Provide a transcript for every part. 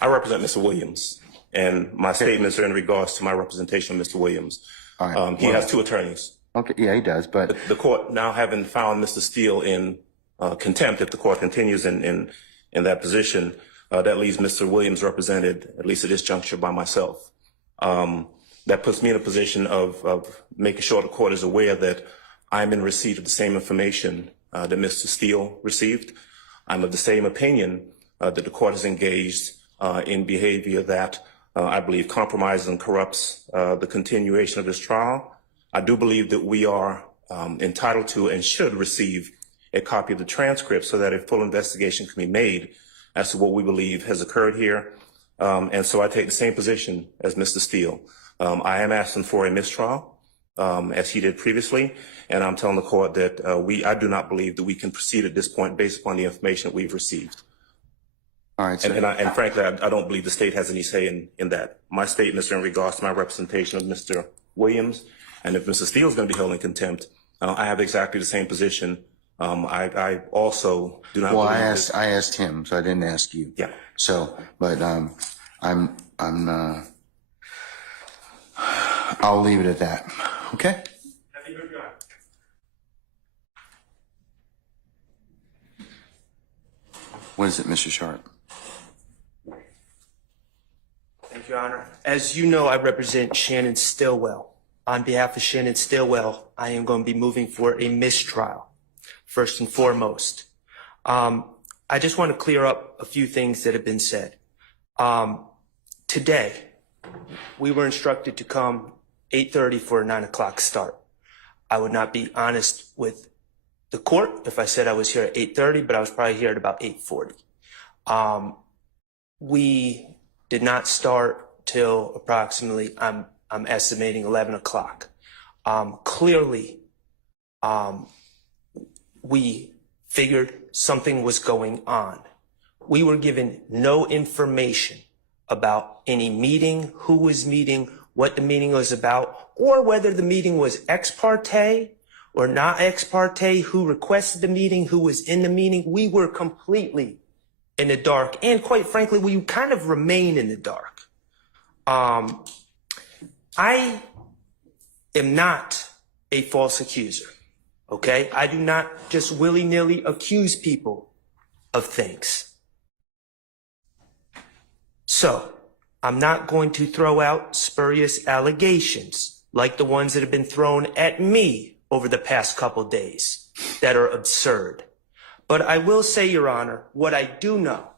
I represent Mr. Williams, and my statements are in regards to my representation of Mr. Williams. All right. He has two attorneys. Okay, yeah, he does, but The court, now having found Mr. Steele in contempt, if the court continues in that position, that leaves Mr. Williams represented, at least at this juncture, by myself. That puts me in a position of making sure the court is aware that I'm in receipt of the same information that Mr. Steele received. I'm of the same opinion that the court is engaged in behavior that I believe compromises and corrupts the continuation of this trial. I do believe that we are entitled to and should receive a copy of the transcript so that a full investigation can be made as to what we believe has occurred here. And so I take the same position as Mr. Steele. I am asking for a mistrial, as he did previously, and I'm telling the court that I do not believe that we can proceed at this point based upon the information that we've received. all right. So, And frankly, I don't believe the state has any say in that. My statements are in regards to my representation of Mr. Williams, and if Mr. Steele is going to be held in contempt, I have exactly the same position. I also do not. well, believe I asked him, so I didn't ask you. Yeah. So, but I'll leave it at that. Okay. What is it, Mr. Schardt? Thank you, Your Honor. As you know, I represent Shannon Stillwell. On behalf of Shannon Stillwell, I am going to be moving for a mistrial, first and foremost. I just want to clear up a few things that have been said. Today, we were instructed to come 8:30 for a 9 o'clock start. I would not be honest with the court if I said I was here at 8:30, but I was probably here at about 8:40. We did not start till approximately, I'm estimating 11 o'clock. Clearly, we figured something was going on. We were given no information about any meeting, who was meeting, what the meeting was about, or whether the meeting was ex parte or not ex parte, who requested the meeting, who was in the meeting. We were completely in the dark, and quite frankly, we kind of remain in the dark. I am not a false accuser, okay? I do not just willy-nilly accuse people of things. So, I'm not going to throw out spurious allegations like the ones that have been thrown at me over the past couple days that are absurd. But I will say, Your Honor, what I do know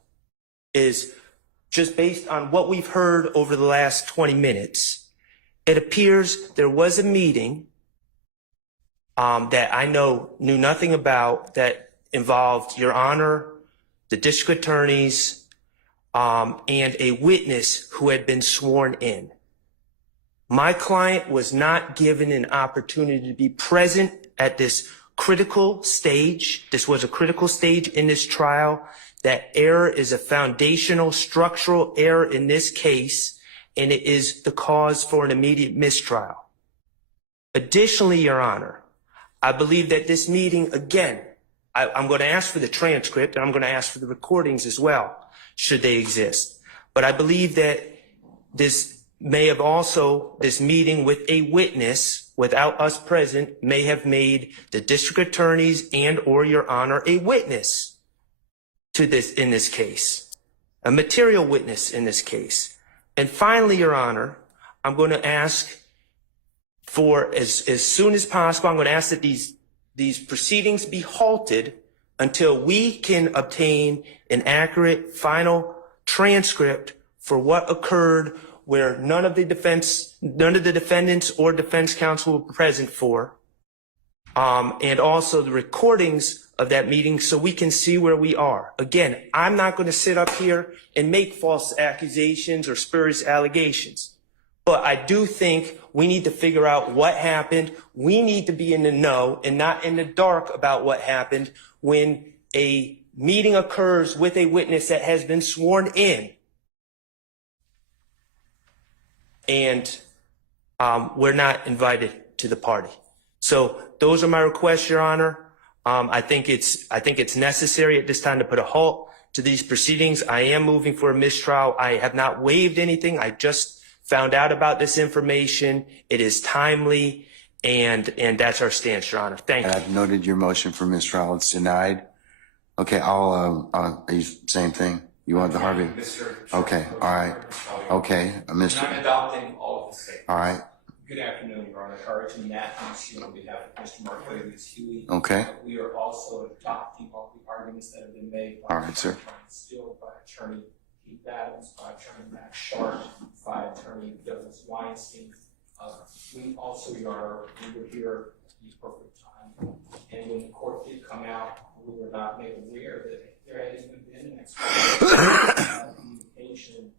is, just based on what we've heard over the last 20 minutes, it appears there was a meeting that I knew nothing about that involved Your Honor, the district attorneys, and a witness who had been sworn in. My client was not given an opportunity to be present at this critical stage. This was a critical stage in this trial. That error is a foundational structural error in this case, and it is the cause for an immediate mistrial. Additionally, Your Honor, I believe that this meeting, again, I'm going to ask for the transcript, and I'm going to ask for the recordings as well, should they exist. But I believe that this meeting with a witness without us present may have made the district attorneys and or Your Honor a witness to this in this case, a material witness in this case. And finally, Your Honor, I'm going to ask for, as soon as possible, I'm going to ask that these proceedings be halted until we can obtain an accurate final transcript for what occurred, where none of the defendants or defense counsel were present for, and also the recordings of that meeting so we can see where we are. Again, I'm not going to sit up here and make false accusations or spurious allegations, but I do think we need to figure out what happened. We need to be in the know and not in the dark about what happened when a meeting occurs with a witness that has been sworn in, and we're not invited to the party. So those are my requests, Your Honor. I think it's necessary at this time to put a halt to these proceedings. I am moving for a mistrial. I have not waived anything. I just found out about this information. It is timely, and that's our stance, Your Honor. Thank And you. I've noted your motion for mistrial. It's denied. Okay, are you same thing? You want the Harvey? Okay, all right. Okay, Mr. I'm adopting all of the statements. All right, Good afternoon, Your Honor. Carlton Matthews here on behalf of Mr. Mark Huey. okay. We are also adopting all the arguments that have been made by All right, sir. Attorney Steele, by Attorney Keith Adams, by Attorney Max Schardt, by Attorney Douglas Weinstein. We also, Your Honor, we were here at the appropriate time, and when the court did come out, we were not made aware that there had even been an communication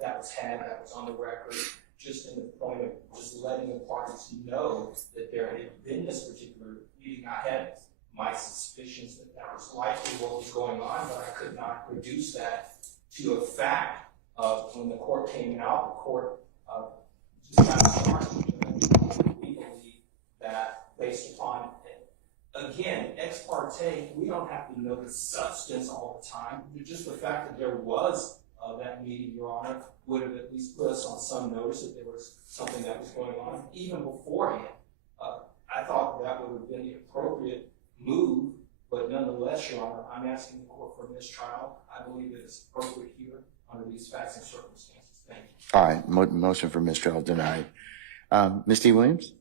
that was had, that was on the record, just in the point of just letting the parties know that there had been this particular meeting. I had my suspicions that that was likely what was going on, but I could not reduce that to a fact. When the court came out, the court just got started. We believe that based upon, again, ex parte, we don't have to know the substance all the time. Just the fact that there was that meeting, Your Honor, would have at least put us on some notice that there was something that was going on, even beforehand. I thought that would have been the appropriate move, but nonetheless, Your Honor, I'm asking the court for a mistrial. I believe that it's appropriate here under these facts and circumstances. Thank you. All right, motion for mistrial denied. Ms. T. Williams?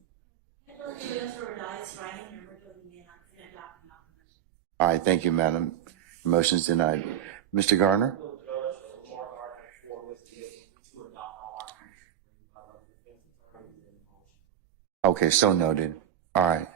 All right, thank you, madam. Motion's denied. Mr. Garner? Okay, so noted. All right.